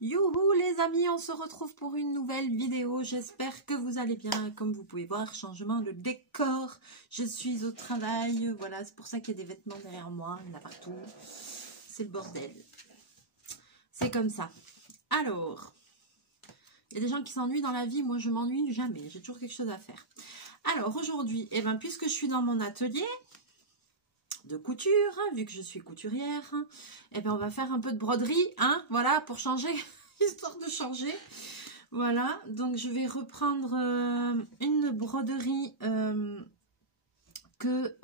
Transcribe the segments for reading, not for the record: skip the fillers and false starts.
Youhou les amis, on se retrouve pour une nouvelle vidéo. J'espère que vous allez bien. Comme vous pouvez voir, changement de décor. Je suis au travail. Voilà, c'est pour ça qu'il y a des vêtements derrière moi. Il y en a partout. C'est le bordel. C'est comme ça. Alors, il y a des gens qui s'ennuient dans la vie. Moi, je m'ennuie jamais. J'ai toujours quelque chose à faire. Alors, aujourd'hui, eh ben, puisque je suis dans mon atelier de couture, vu que je suis couturière, et ben on va faire un peu de broderie, hein, voilà, pour changer, histoire de changer. Voilà, donc je vais reprendre une broderie que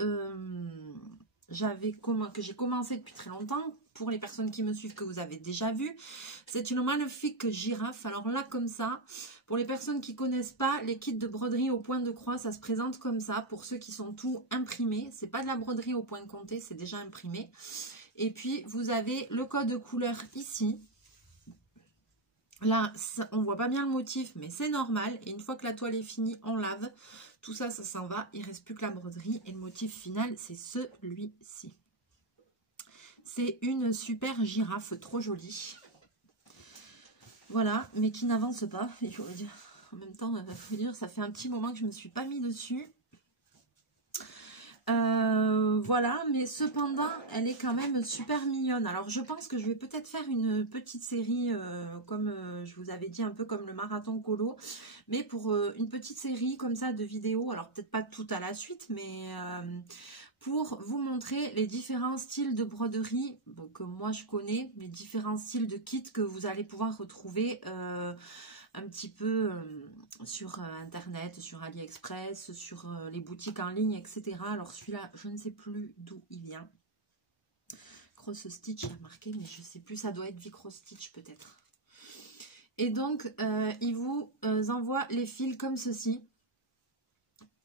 j'ai commencé depuis très longtemps. Pour les personnes qui me suivent, que vous avez déjà vu, c'est une magnifique girafe. Alors là, comme ça, pour les personnes qui connaissent pas, les kits de broderie au point de croix, ça se présente comme ça. Pour ceux qui sont tout imprimés, c'est pas de la broderie au point compté, c'est déjà imprimé. Et puis vous avez le code couleur ici. Là, on voit pas bien le motif, mais c'est normal. Et une fois que la toile est finie, on lave. Tout ça, ça s'en va. Il ne reste plus que la broderie. Et le motif final, c'est celui-ci. C'est une super girafe, trop jolie. Voilà, mais qui n'avance pas. Il faut dire. En même temps, il faut dire, ça fait un petit moment que je ne me suis pas mis dessus. Voilà, mais cependant, elle est quand même super mignonne. Alors, je pense que je vais peut-être faire une petite série, comme je vous avais dit, un peu comme le marathon colo, mais pour une petite série comme ça de vidéos, alors peut-être pas tout à la suite, mais pour vous montrer les différents styles de broderie que moi je connais, les différents styles de kits que vous allez pouvoir retrouver un petit peu sur internet, sur AliExpress, sur les boutiques en ligne, etc. Alors celui-là, je ne sais plus d'où il vient. Cross Stitch, il y a marqué, mais je ne sais plus, ça doit être Vicro Stitch peut-être. Et donc, il vous envoie les fils comme ceci.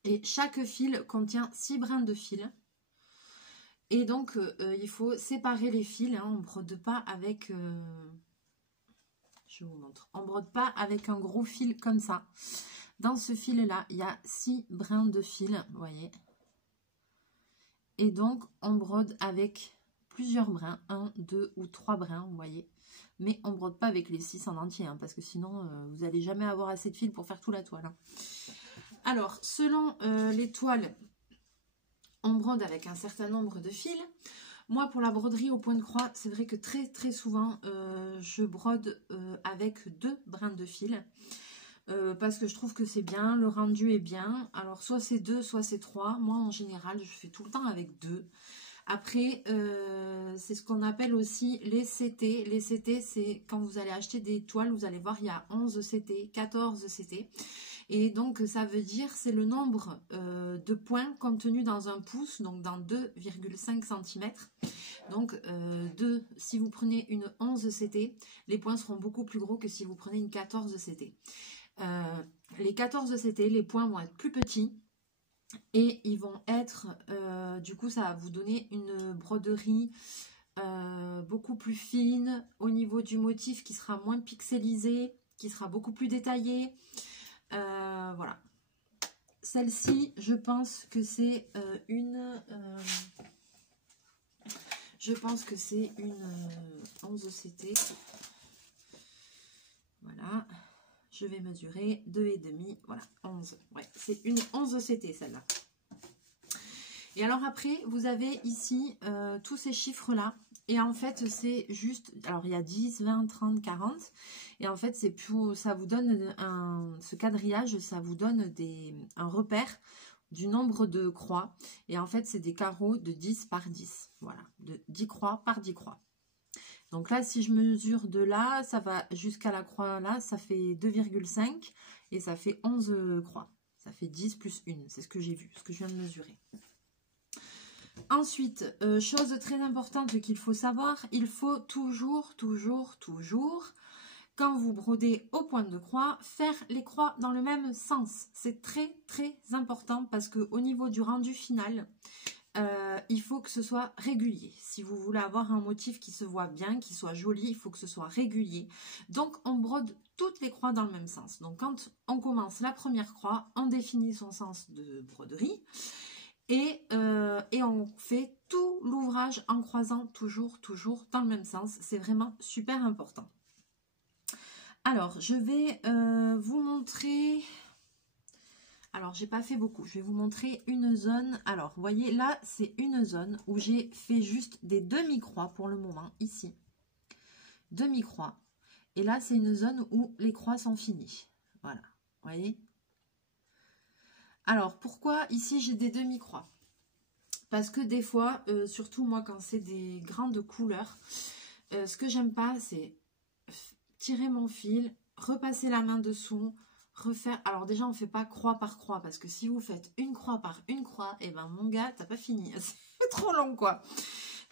Et chaque fil contient 6 brins de fil. Et donc, il faut séparer les fils. Hein, on ne brode pas avec... je vous montre. On ne brode pas avec un gros fil comme ça. Dans ce fil-là, il y a 6 brins de fil, vous voyez. Et donc, on brode avec plusieurs brins, 1, 2 ou 3 brins, vous voyez. Mais on ne brode pas avec les 6 en entier, hein, parce que sinon, vous n'allez jamais avoir assez de fil pour faire toute la toile. Hein. Alors, selon les toiles, on brode avec un certain nombre de fils. Moi, pour la broderie au point de croix, c'est vrai que très souvent, je brode avec 2 brins de fil. Parce que je trouve que c'est bien, le rendu est bien. Alors, soit c'est 2, soit c'est 3. Moi, en général, je fais tout le temps avec 2. Après, c'est ce qu'on appelle aussi les CT. Les CT, c'est quand vous allez acheter des toiles, vous allez voir, il y a 11 CT, 14 CT. Et donc, ça veut dire, c'est le nombre de points contenus dans un pouce, donc dans 2,5 cm. Donc, si vous prenez une 11 CT, les points seront beaucoup plus gros que si vous prenez une 14 CT. Les 14 CT, les points vont être plus petits et ils vont être, du coup, ça va vous donner une broderie beaucoup plus fine au niveau du motif qui sera moins pixelisé, qui sera beaucoup plus détaillé. Voilà. Celle-ci, je pense que c'est je pense que c'est une 11 CT. Voilà. Je vais mesurer 2,5. Voilà, 11. Ouais, c'est une 11 CT celle-là. Et alors après, vous avez ici tous ces chiffres-là. Et en fait, c'est juste... Alors, il y a 10, 20, 30, 40. Et en fait, c'est pour, ça vous donne ce quadrillage, ça vous donne un repère du nombre de croix. Et en fait, c'est des carreaux de 10 par 10. Voilà, de 10 croix par 10 croix. Donc là, si je mesure de là, ça va jusqu'à la croix là, ça fait 2,5 et ça fait 11 croix. Ça fait 10 plus 1, c'est ce que j'ai vu, ce que je viens de mesurer. Ensuite, chose très importante qu'il faut savoir, il faut toujours, quand vous brodez au point de croix, faire les croix dans le même sens. C'est très important parce qu'au niveau du rendu final, il faut que ce soit régulier. Si vous voulez avoir un motif qui se voit bien, qui soit joli, il faut que ce soit régulier. Donc, on brode toutes les croix dans le même sens. Donc, quand on commence la première croix, on définit son sens de broderie et on fait tout l'ouvrage en croisant toujours dans le même sens. C'est vraiment super important. Alors, je vais vous montrer... Alors, j'ai pas fait beaucoup. Je vais vous montrer une zone. Alors, vous voyez, là, c'est une zone où j'ai fait juste des demi-croix pour le moment, ici. Demi-croix. Et là, c'est une zone où les croix sont finies. Voilà, vous voyez. Alors, pourquoi ici, j'ai des demi-croix? Parce que des fois, surtout moi, quand c'est des grandes couleurs, ce que j'aime pas, c'est tirer mon fil, repasser la main dessous, refaire. Alors déjà, on ne fait pas croix par croix, parce que si vous faites une croix par une croix, et ben mon gars, t'as pas fini. C'est trop long, quoi.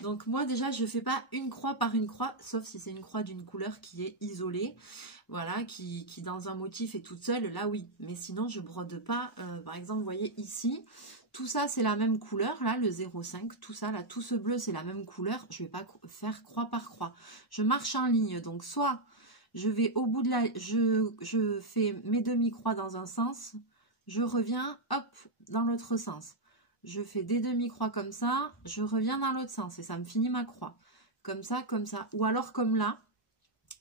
Donc moi, déjà, je ne fais pas une croix par une croix, sauf si c'est une croix d'une couleur qui est isolée, voilà, qui dans un motif est toute seule, là oui. Mais sinon, je brode pas. Par exemple, vous voyez ici, tout ça, c'est la même couleur, là, le 0,5, tout ça, là, tout ce bleu, c'est la même couleur. Je ne vais pas faire croix par croix. Je marche en ligne, donc soit je vais au bout de la... Je fais mes demi-croix dans un sens, je reviens, hop, dans l'autre sens. Je fais des demi-croix comme ça, je reviens dans l'autre sens et ça me finit ma croix. Comme ça, comme ça. Ou alors comme là,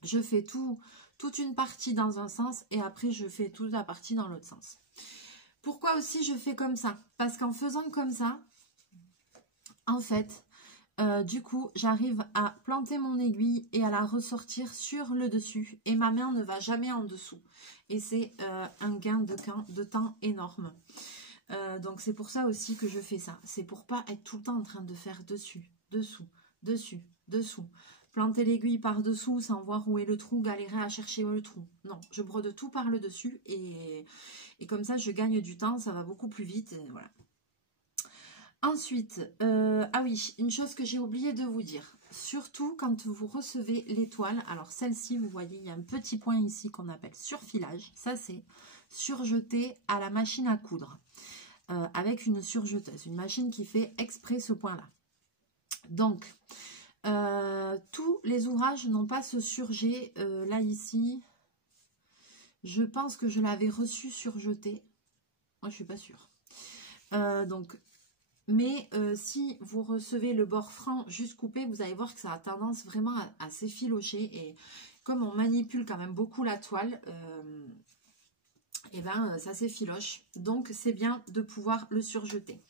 je fais toute une partie dans un sens et après je fais toute la partie dans l'autre sens. Pourquoi aussi je fais comme ça? Parce qu'en faisant comme ça, en fait, du coup, j'arrive à planter mon aiguille et à la ressortir sur le dessus. Et ma main ne va jamais en dessous. Et c'est un gain de temps énorme. Donc c'est pour ça aussi que je fais ça. C'est pour pas être tout le temps en train de faire dessus, dessous, dessus, dessous. Planter l'aiguille par dessous sans voir où est le trou, galérer à chercher où est le trou. Non, je brode tout par le dessus et comme ça je gagne du temps, ça va beaucoup plus vite. Et voilà. Ensuite, ah oui, une chose que j'ai oublié de vous dire. Surtout quand vous recevez l'étoile, alors celle-ci, vous voyez, il y a un petit point ici qu'on appelle surfilage. Ça, c'est surjeté à la machine à coudre. Avec une surjeteuse, une machine qui fait exprès ce point-là. Donc, tous les ouvrages n'ont pas ce surjet. Là, ici, je pense que je l'avais reçu surjeté. Moi, je suis pas sûre. Mais si vous recevez le bord franc juste coupé, vous allez voir que ça a tendance vraiment à s'effilocher. Et comme on manipule quand même beaucoup la toile, et ben ça s'effiloche. Donc c'est bien de pouvoir le surjeter.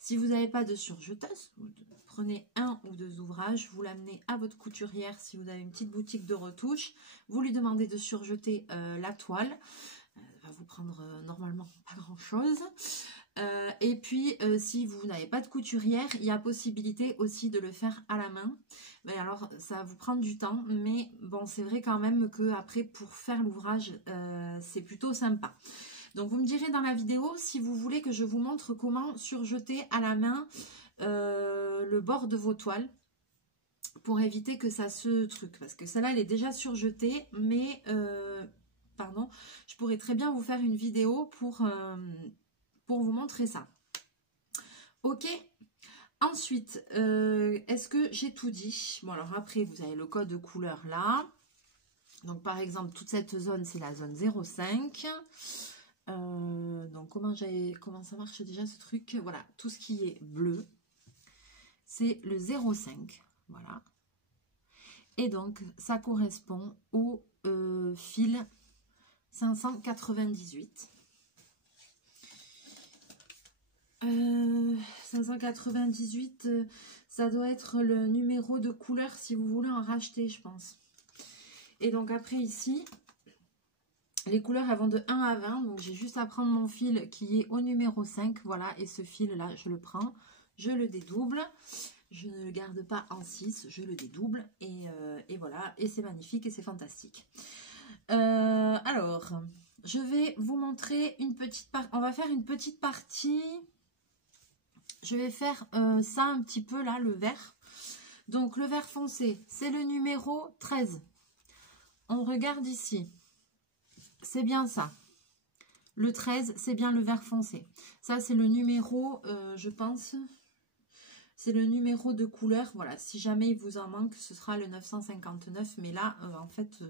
Si vous n'avez pas de surjeteuse, vous prenez un ou deux ouvrages, vous l'amenez à votre couturière si vous avez une petite boutique de retouche, vous lui demandez de surjeter la toile. Ça va vous prendre normalement pas grand chose. Et puis si vous n'avez pas de couturière, il y a possibilité aussi de le faire à la main. Mais alors ça va vous prendre du temps, mais bon, c'est vrai quand même que après pour faire l'ouvrage c'est plutôt sympa. Donc vous me direz dans la vidéo si vous voulez que je vous montre comment surjeter à la main le bord de vos toiles pour éviter que ça se truc, parce que celle-là elle est déjà surjetée, mais pardon, je pourrais très bien vous faire une vidéo pour vous montrer ça. Ok. Ensuite, est-ce que j'ai tout dit? Bon, alors après, vous avez le code de couleur là. Donc, par exemple, toute cette zone, c'est la zone 0,5. Donc, comment ça marche déjà ce truc? Voilà, tout ce qui est bleu, c'est le 0,5. Voilà. Et donc, ça correspond au fil 598. 598, ça doit être le numéro de couleur si vous voulez en racheter, je pense. Et donc après ici, les couleurs elles vont de 1 à 20, donc j'ai juste à prendre mon fil qui est au numéro 5, voilà, et ce fil là, je le prends, je le dédouble, je ne le garde pas en 6, je le dédouble, et voilà, et c'est magnifique et c'est fantastique. Alors, je vais vous montrer une petite partie, on va faire une petite partie... Je vais faire ça un petit peu là, le vert. Donc le vert foncé, c'est le numéro 13. On regarde ici. C'est bien ça. Le 13, c'est bien le vert foncé. Ça, c'est le numéro, je pense, c'est le numéro de couleur. Voilà, si jamais il vous en manque, ce sera le 959. Mais là, en fait,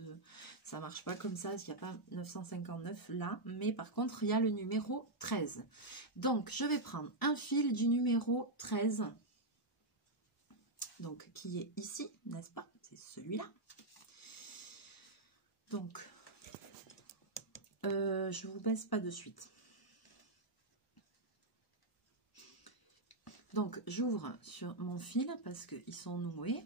ça ne marche pas comme ça. Il n'y a pas 959 là. Mais par contre, il y a le numéro 13. Donc, je vais prendre un fil du numéro 13. Donc, qui est ici, n'est-ce pas? C'est celui-là. Donc, je vous baisse pas de suite. Donc, j'ouvre sur mon fil parce qu'ils sont noués.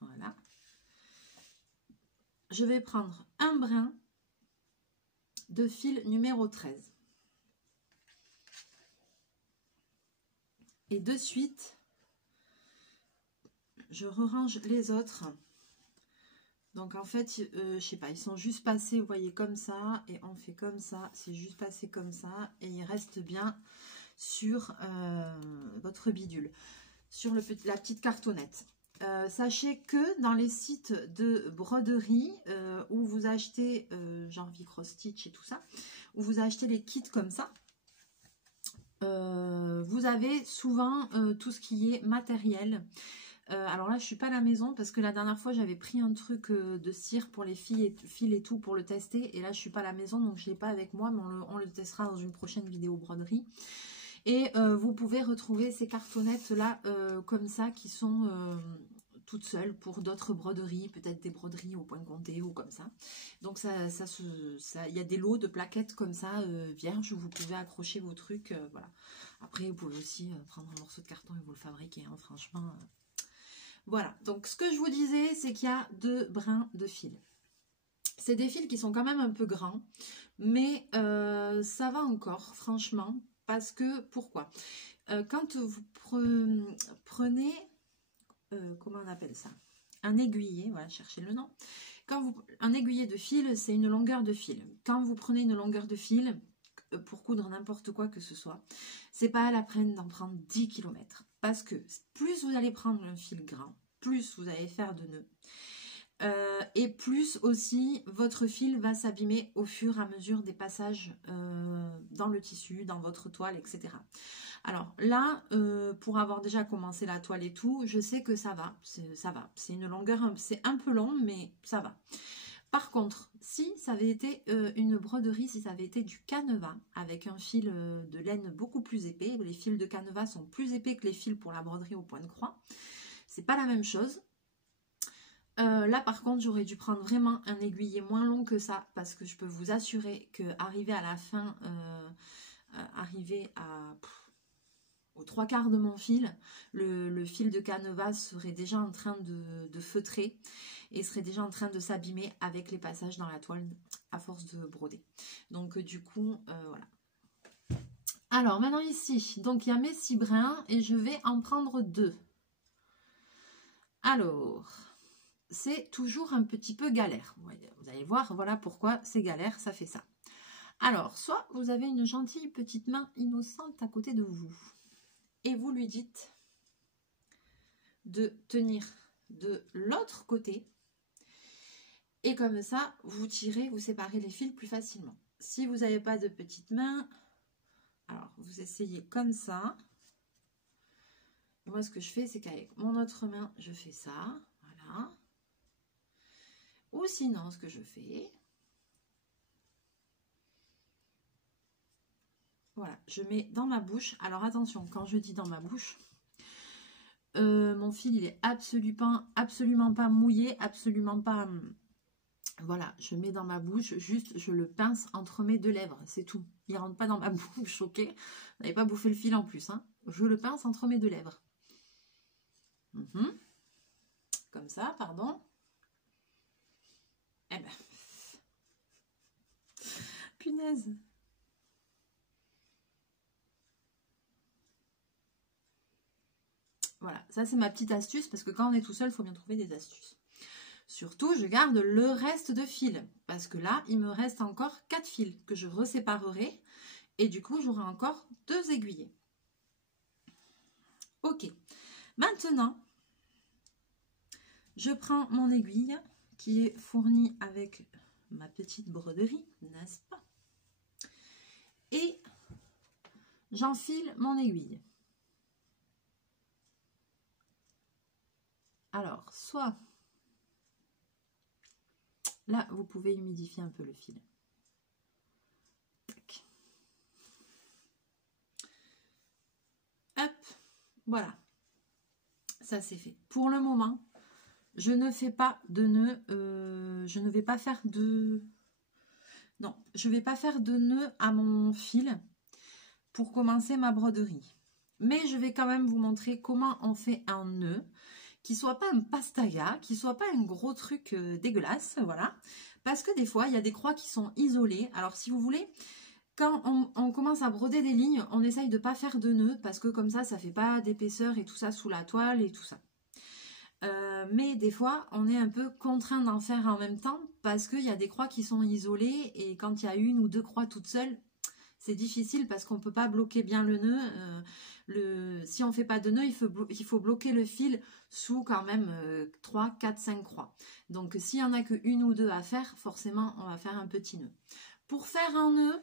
Voilà. Je vais prendre un brin de fil numéro 13. Et de suite, je rerange les autres. Donc en fait, je sais pas, ils sont juste passés, vous voyez, comme ça, et on fait comme ça, c'est juste passé comme ça, et il reste bien sur votre bidule, sur la petite cartonnette. Sachez que dans les sites de broderie où vous achetez, genre Vicross Stitch et tout ça, où vous achetez les kits comme ça, vous avez souvent tout ce qui est matériel. Alors là, je suis pas à la maison parce que la dernière fois, j'avais pris un truc de cire pour les fils et tout pour le tester. Et là, je suis pas à la maison, donc je l'ai pas avec moi, mais on le testera dans une prochaine vidéo broderie. Et vous pouvez retrouver ces cartonnettes là comme ça qui sont toutes seules pour d'autres broderies, peut-être des broderies au point compté ou comme ça. Donc il y a des lots de plaquettes comme ça vierges où vous pouvez accrocher vos trucs. Voilà. Après, vous pouvez aussi prendre un morceau de carton et vous le fabriquer. Hein, franchement. Voilà, donc ce que je vous disais, c'est qu'il y a 2 brins de fil. C'est des fils qui sont quand même un peu grands, mais ça va encore, franchement, parce que, pourquoi? Quand vous prenez, comment on appelle ça? Un aiguillet, voilà, cherchez le nom. Un aiguillet de fil, c'est une longueur de fil. Quand vous prenez une longueur de fil, pour coudre n'importe quoi que ce soit, c'est pas la peine d'en prendre 10 km. Parce que plus vous allez prendre un fil grand, plus vous allez faire de nœuds. Et plus aussi votre fil va s'abîmer au fur et à mesure des passages dans le tissu, dans votre toile, etc. Alors là, pour avoir déjà commencé la toile et tout, je sais que ça va. C'est une longueur, c'est un peu long, mais ça va. Par contre, si ça avait été une broderie, si ça avait été du canevas avec un fil de laine beaucoup plus épais, les fils de canevas sont plus épais que les fils pour la broderie au point de croix, c'est pas la même chose. Là par contre, j'aurais dû prendre vraiment un aiguillet moins long que ça parce que je peux vous assurer qu'arriver à la fin, aux 3/4 de mon fil, le fil de canevas serait déjà en train de feutrer et serait déjà en train de s'abîmer avec les passages dans la toile à force de broder. Donc du coup, voilà. Alors maintenant ici, donc il y a mes 6 brins et je vais en prendre 2. Alors, c'est toujours un petit peu galère. Vous allez voir, voilà pourquoi c'est galère, ça fait ça. Alors, soit vous avez une gentille petite main innocente à côté de vous et vous lui dites de tenir de l'autre côté et comme ça, vous tirez, vous séparez les fils plus facilement. Si vous n'avez pas de petite main, alors vous essayez comme ça. Et moi, ce que je fais, c'est qu'avec mon autre main, je fais ça, voilà. Ou sinon, ce que je fais, voilà, je mets dans ma bouche. Alors attention, quand je dis dans ma bouche, mon fil, il est absolument pas mouillé, absolument pas... Voilà, je mets dans ma bouche, juste je le pince entre mes 2 lèvres, c'est tout. Il ne rentre pas dans ma bouche, ok? Vous n'avez pas bouffé le fil en plus, hein? Je le pince entre mes 2 lèvres. Comme ça, pardon. Eh ben, punaise. Voilà, ça c'est ma petite astuce, parce que quand on est tout seul, il faut bien trouver des astuces. Surtout, je garde le reste de fil, parce que là, il me reste encore 4 fils que je reséparerai, et du coup, j'aurai encore 2 aiguillets. Ok, maintenant, je prends mon aiguille, qui est fournie avec ma petite broderie, n'est-ce pas? Et j'enfile mon aiguille. Alors, soit... Là, vous pouvez humidifier un peu le fil. Tac. Hop, voilà. Ça, c'est fait. Pour le moment, je ne fais pas de nœud, je ne vais pas faire de... Non, je ne vais pas faire de nœud à mon fil pour commencer ma broderie. Mais je vais quand même vous montrer comment on fait un nœud qui soit pas un pastaga, qui soit pas un gros truc dégueulasse, voilà. Parce que des fois, il y a des croix qui sont isolées. Alors, si vous voulez, quand on commence à broder des lignes, on essaye de ne pas faire de nœud parce que comme ça fait pas d'épaisseur et tout ça sous la toile et tout ça. Mais des fois, on est un peu contraint d'en faire en même temps parce qu'il y a des croix qui sont isolées et quand il y a une ou deux croix toutes seules, c'est difficile parce qu'on ne peut pas bloquer bien le nœud. Si on ne fait pas de nœud, il faut bloquer le fil sous quand même 3, 4, 5 croix. Donc, s'il n'y en a qu'une ou deux à faire, forcément, on va faire un petit nœud. Pour faire un nœud,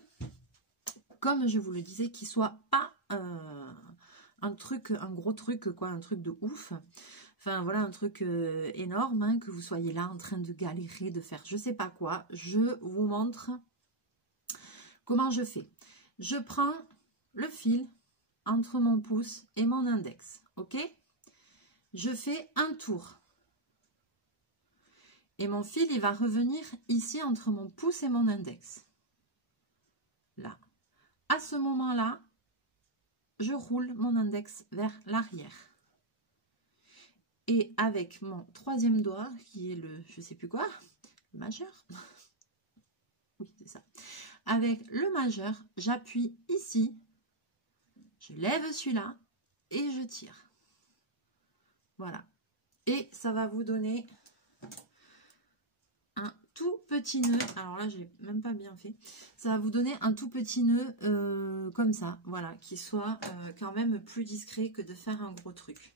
comme je vous le disais, qui ne soit pas un gros truc, quoi, un truc de ouf. Enfin, voilà, un truc énorme, hein, que vous soyez là en train de galérer, de faire je ne sais pas quoi. Je vous montre comment je fais. Je prends le fil entre mon pouce et mon index, ok? Je fais un tour. Et mon fil, il va revenir ici entre mon pouce et mon index. Là. À ce moment-là, je roule mon index vers l'arrière. Et avec mon troisième doigt, qui est le, je sais plus quoi, le majeur. Oui, c'est ça. Avec le majeur, j'appuie ici, je lève celui-là et je tire. Voilà. Et ça va vous donner un tout petit nœud. Alors là, j'ai même pas bien fait. Ça va vous donner un tout petit nœud comme ça, voilà, qui soit quand même plus discret que de faire un gros truc.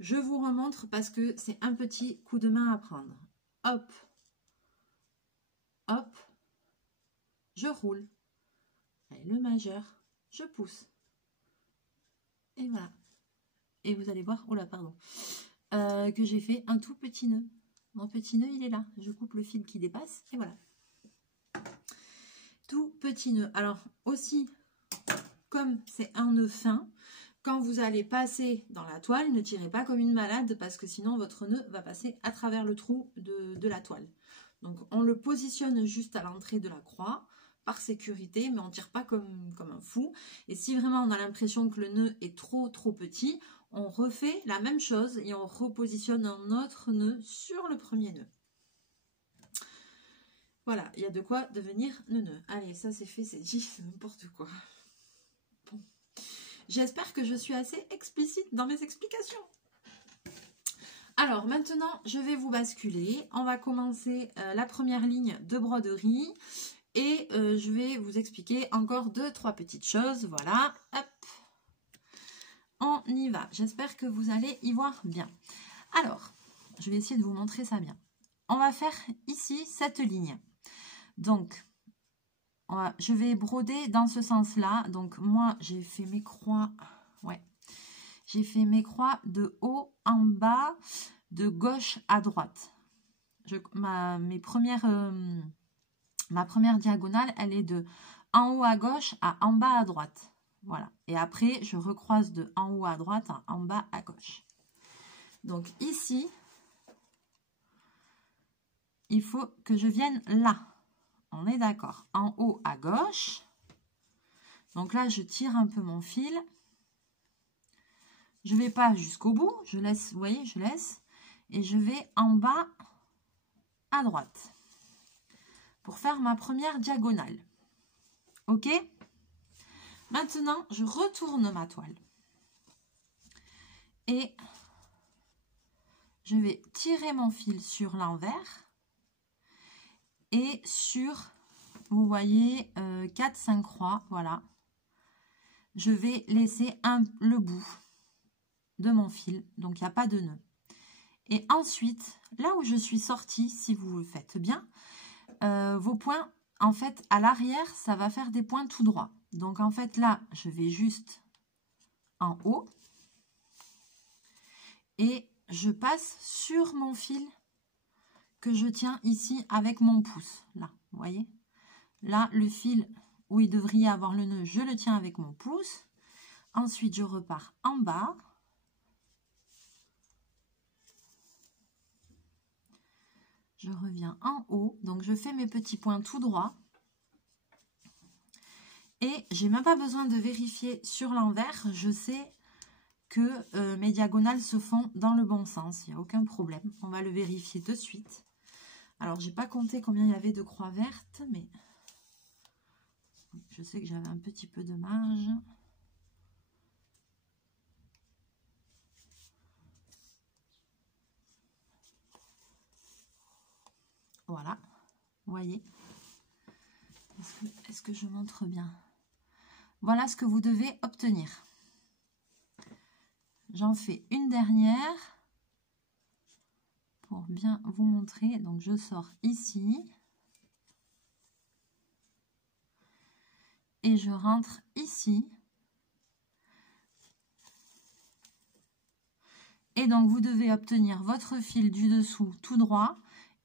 Je vous remontre parce que c'est un petit coup de main à prendre. Hop, hop, je roule. Allez, le majeur, je pousse. Et voilà. Et vous allez voir, oh là, pardon, que j'ai fait un tout petit nœud. Mon petit nœud, il est là. Je coupe le fil qui dépasse et voilà. Tout petit nœud. Alors aussi, comme c'est un nœud fin, quand vous allez passer dans la toile, ne tirez pas comme une malade parce que sinon votre nœud va passer à travers le trou de la toile. Donc on le positionne juste à l'entrée de la croix par sécurité, mais on ne tire pas comme un fou. Et si vraiment on a l'impression que le nœud est trop petit, on refait la même chose et on repositionne un autre nœud sur le premier nœud. Voilà, il y a de quoi devenir nœud. Allez, ça c'est fait, c'est dit, c'est n'importe quoi. Bon. J'espère que je suis assez explicite dans mes explications. Alors maintenant, je vais vous basculer. On va commencer la première ligne de broderie. Et je vais vous expliquer encore 2-3 petites choses. Voilà, hop. On y va. J'espère que vous allez y voir bien. Alors, je vais essayer de vous montrer ça bien. On va faire ici cette ligne. Donc, je vais broder dans ce sens-là. Donc, moi, j'ai fait mes croix. Ouais. J'ai fait mes croix de haut en bas, de gauche à droite. Ma première diagonale, elle est de en haut à gauche à en bas à droite. Voilà. Et après, je recroise de en haut à droite à en bas à gauche. Donc, ici, il faut que je vienne là. On est d'accord. En haut à gauche. Donc là, je tire un peu mon fil. Je ne vais pas jusqu'au bout. Je laisse, vous voyez, je laisse. Et je vais en bas à droite. Pour faire ma première diagonale. Ok? Maintenant, je retourne ma toile. Et je vais tirer mon fil sur l'envers. Et sur, vous voyez, 4-5 croix, voilà. Je vais laisser le bout de mon fil, donc il n'y a pas de nœud. Et ensuite, là où je suis sortie, si vous le faites bien, vos points, en fait, à l'arrière, ça va faire des points tout droits. Donc, en fait, là, je vais juste en haut. Et je passe sur mon fil que je tiens ici avec mon pouce. Là, vous voyez? Là, le fil où il devrait y avoir le nœud, je le tiens avec mon pouce. Ensuite, je repars en bas. je reviens en haut, donc je fais mes petits points tout droit. Et j'ai même pas besoin de vérifier sur l'envers, je sais que mes diagonales se font dans le bon sens, il n'y a aucun problème. On va le vérifier de suite. Alors, j'ai pas compté combien il y avait de croix vertes, mais je sais que j'avais un petit peu de marge. Voilà, vous voyez. Est-ce que je montre bien? Voilà ce que vous devez obtenir. J'en fais une dernière pour bien vous montrer. Donc, je sors ici. Et je rentre ici. Et donc, vous devez obtenir votre fil du dessous tout droit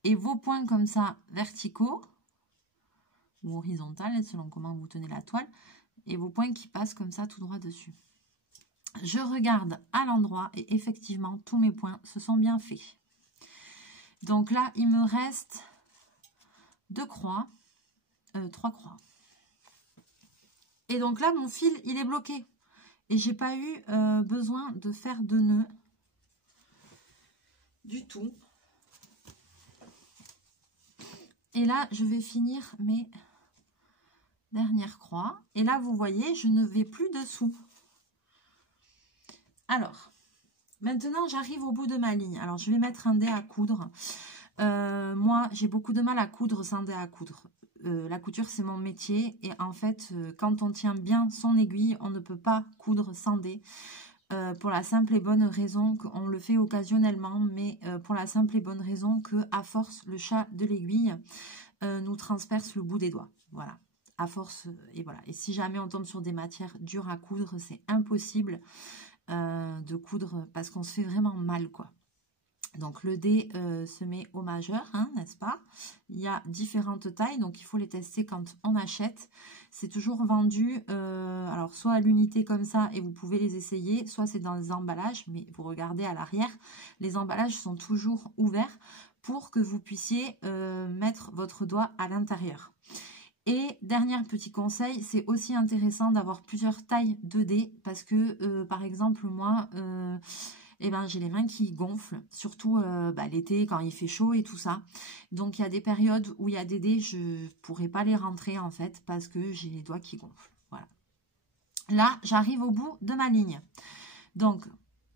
et vos points comme ça verticaux ou horizontal, selon comment vous tenez la toile, et vos points qui passent comme ça tout droit dessus. Je regarde à l'endroit et effectivement, tous mes points se sont bien faits. Donc là, il me reste 3 croix. Et donc là, mon fil, il est bloqué. Et j'ai pas eu besoin de faire de nœud du tout. Et là, je vais finir mes dernières croix. Et là, vous voyez, je ne vais plus dessous. Alors, maintenant, j'arrive au bout de ma ligne. Alors, je vais mettre un dé à coudre. Moi, j'ai beaucoup de mal à coudre sans dé à coudre. La couture, c'est mon métier. Et en fait, quand on tient bien son aiguille, on ne peut pas coudre sans dé. Pour la simple et bonne raison qu'on le fait occasionnellement, mais pour la simple et bonne raison qu'à force, le chat de l'aiguille nous transperce le bout des doigts. Voilà, à force, et voilà. Et si jamais on tombe sur des matières dures à coudre, c'est impossible de coudre parce qu'on se fait vraiment mal, quoi. Donc le dé se met au majeur, hein, n'est-ce pas? Il y a différentes tailles, donc il faut les tester quand on achète. C'est toujours vendu, alors soit à l'unité comme ça et vous pouvez les essayer, soit c'est dans les emballages, mais vous regardez à l'arrière, les emballages sont toujours ouverts pour que vous puissiez mettre votre doigt à l'intérieur. Et dernier petit conseil, c'est aussi intéressant d'avoir plusieurs tailles de dés parce que par exemple moi... eh ben, j'ai les mains qui gonflent, surtout l'été quand il fait chaud et tout ça. Donc, il y a des périodes où il y a des dés, je ne pourrais pas les rentrer en fait parce que j'ai les doigts qui gonflent. Voilà. Là, j'arrive au bout de ma ligne. Donc,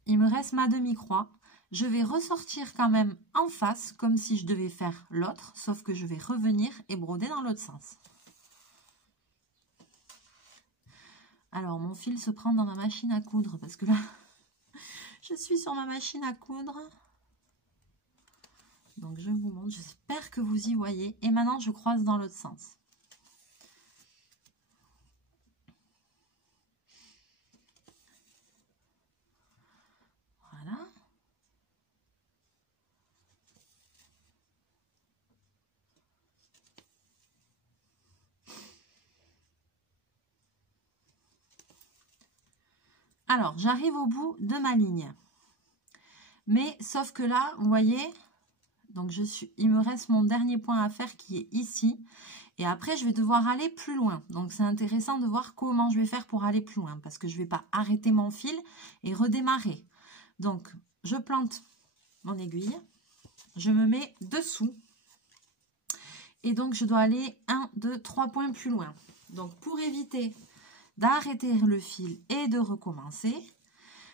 il me reste ma demi-croix. Je vais ressortir quand même en face comme si je devais faire l'autre, sauf que je vais revenir et broder dans l'autre sens. Alors, mon fil se prend dans ma machine à coudre parce que là... Je suis sur ma machine à coudre. Donc, je vous montre. J'espère que vous y voyez. Et maintenant, je croise dans l'autre sens. Voilà. Alors, j'arrive au bout de ma ligne. Mais, sauf que là, vous voyez, donc il me reste mon dernier point à faire qui est ici. Et après, je vais devoir aller plus loin. Donc, c'est intéressant de voir comment je vais faire pour aller plus loin. Parce que je ne vais pas arrêter mon fil et redémarrer. Donc, je plante mon aiguille. Je me mets dessous. Et donc, je dois aller 1, 2, 3 points plus loin. Donc, pour éviter... d'arrêter le fil et de recommencer,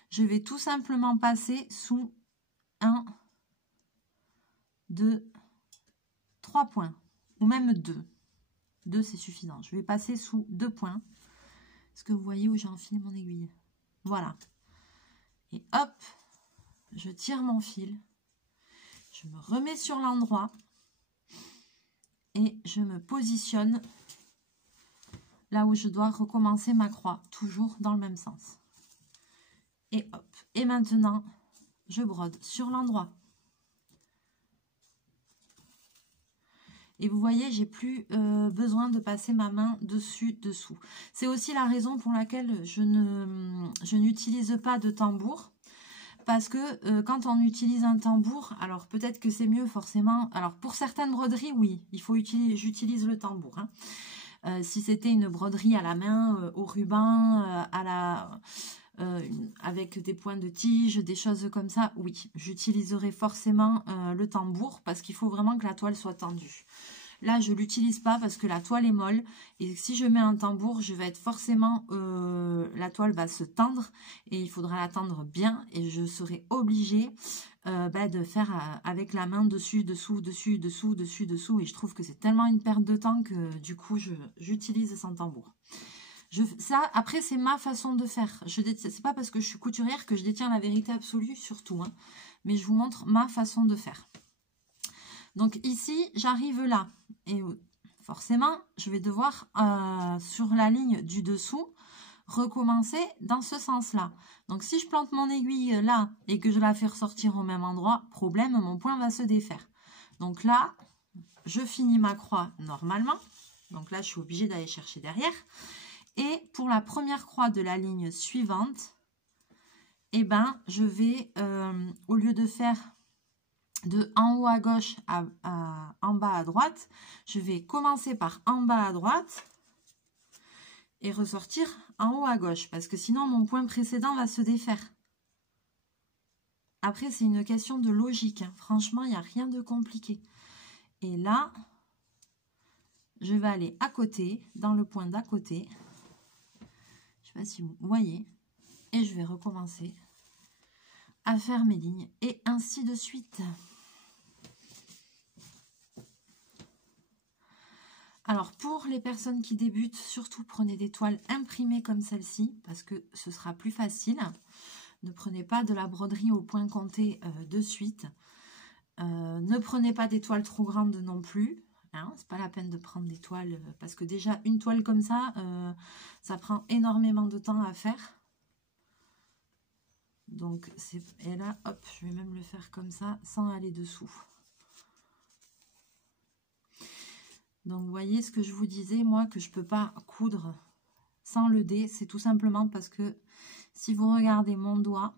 je vais tout simplement passer sous 1, 2, 3 points, ou même 2. 2, c'est suffisant. Je vais passer sous 2 points. Est-ce que vous voyez où j'ai enfilé mon aiguille? Voilà. Et hop, je tire mon fil. Je me remets sur l'endroit et je me positionne là où je dois recommencer ma croix, toujours dans le même sens. Et hop. Et maintenant, je brode sur l'endroit. Et vous voyez, j'ai plus besoin de passer ma main dessus-dessous. C'est aussi la raison pour laquelle je n'utilise pas de tambour. parce que quand on utilise un tambour, alors peut-être que c'est mieux forcément. Alors pour certaines broderies, oui, j'utilise le tambour. Hein. Si c'était une broderie à la main, au ruban, avec des points de tige, des choses comme ça, oui, j'utiliserai forcément le tambour parce qu'il faut vraiment que la toile soit tendue. Là, je ne l'utilise pas parce que la toile est molle. Et si je mets un tambour, je vais être forcément... la toile va se tendre et il faudra la tendre bien. Et je serai obligée de faire avec la main dessus, dessous, dessus, dessous, dessus, dessous. Et je trouve que c'est tellement une perte de temps que du coup, j'utilise sans tambour. Ça, après, c'est ma façon de faire. C'est pas parce que je suis couturière que je détiens la vérité absolue, surtout. Hein, mais je vous montre ma façon de faire. Donc ici, j'arrive là. Et forcément, je vais devoir, sur la ligne du dessous, recommencer dans ce sens-là. Donc si je plante mon aiguille là et que je la fais ressortir au même endroit, problème, mon point va se défaire. Donc là, je finis ma croix normalement. Donc là, je suis obligée d'aller chercher derrière. Et pour la première croix de la ligne suivante, eh ben, je vais, au lieu de faire de en haut à gauche à en bas à droite, je vais commencer par en bas à droite et ressortir en haut à gauche, parce que sinon mon point précédent va se défaire. Après, c'est une question de logique, hein. Franchement, il n'y a rien de compliqué. Et là, je vais aller à côté, dans le point d'à côté. Je ne sais pas si vous voyez. Et je vais recommencer à faire mes lignes et ainsi de suite. Alors, pour les personnes qui débutent, surtout prenez des toiles imprimées comme celle-ci, parce que ce sera plus facile. Ne prenez pas de la broderie au point compté de suite. Ne prenez pas des toiles trop grandes non plus. Hein, c'est pas la peine de prendre des toiles, parce que déjà, une toile comme ça, ça prend énormément de temps à faire. Donc, et là, hop, je vais même le faire comme ça, sans aller dessous. Donc, vous voyez ce que je vous disais, moi, que je ne peux pas coudre sans le dé. C'est tout simplement parce que si vous regardez mon doigt,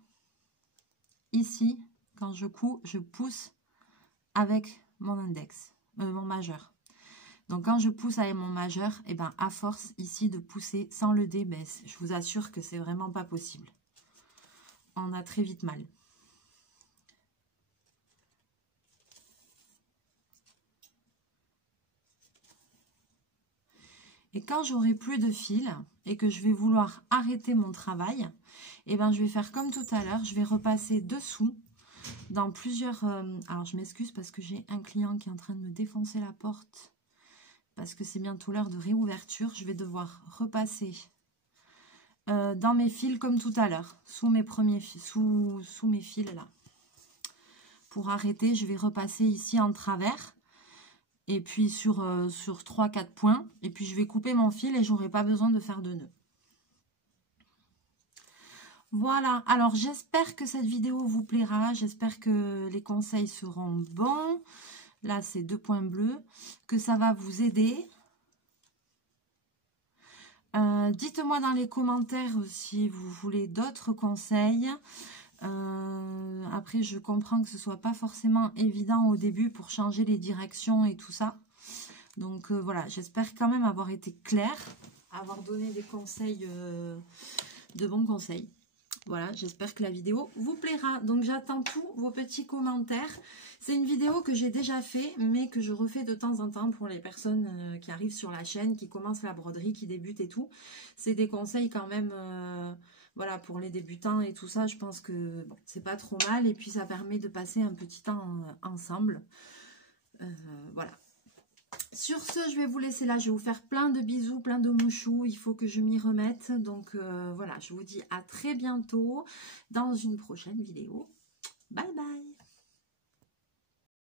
ici, quand je couds, je pousse avec mon index, mon majeur. Donc, quand je pousse avec mon majeur, et ben, à force, ici, de pousser sans le dé, ben, je vous assure que c'est vraiment pas possible. On a très vite mal. Et quand j'aurai plus de fil et que je vais vouloir arrêter mon travail, eh ben, je vais faire comme tout à l'heure. Je vais repasser dessous dans plusieurs... alors, je m'excuse parce que j'ai un client qui est en train de me défoncer la porte parce que c'est bientôt l'heure de réouverture. Je vais devoir repasser dans mes fils comme tout à l'heure, sous mes premiers sous mes fils là. Pour arrêter, je vais repasser ici en travers. Et puis sur 3-4 points. Et puis je vais couper mon fil et j'aurai pas besoin de faire de nœud. Voilà. Alors j'espère que cette vidéo vous plaira. J'espère que les conseils seront bons. Là c'est 2 points bleus. Que ça va vous aider. Dites-moi dans les commentaires si vous voulez d'autres conseils. Après, je comprends que ce soit pas forcément évident au début pour changer les directions et tout ça. Donc voilà, j'espère quand même avoir été claire, avoir donné des conseils, de bons conseils. Voilà, j'espère que la vidéo vous plaira. Donc j'attends tous vos petits commentaires. C'est une vidéo que j'ai déjà fait, mais que je refais de temps en temps pour les personnes qui arrivent sur la chaîne, qui commencent la broderie, qui débutent et tout. C'est des conseils quand même... voilà, pour les débutants et tout ça, je pense que bon, c'est pas trop mal. Et puis, ça permet de passer un petit temps ensemble. Voilà. Sur ce, je vais vous laisser là. Je vais vous faire plein de bisous, plein de mouchous. Il faut que je m'y remette. Donc, voilà, je vous dis à très bientôt dans une prochaine vidéo. Bye bye.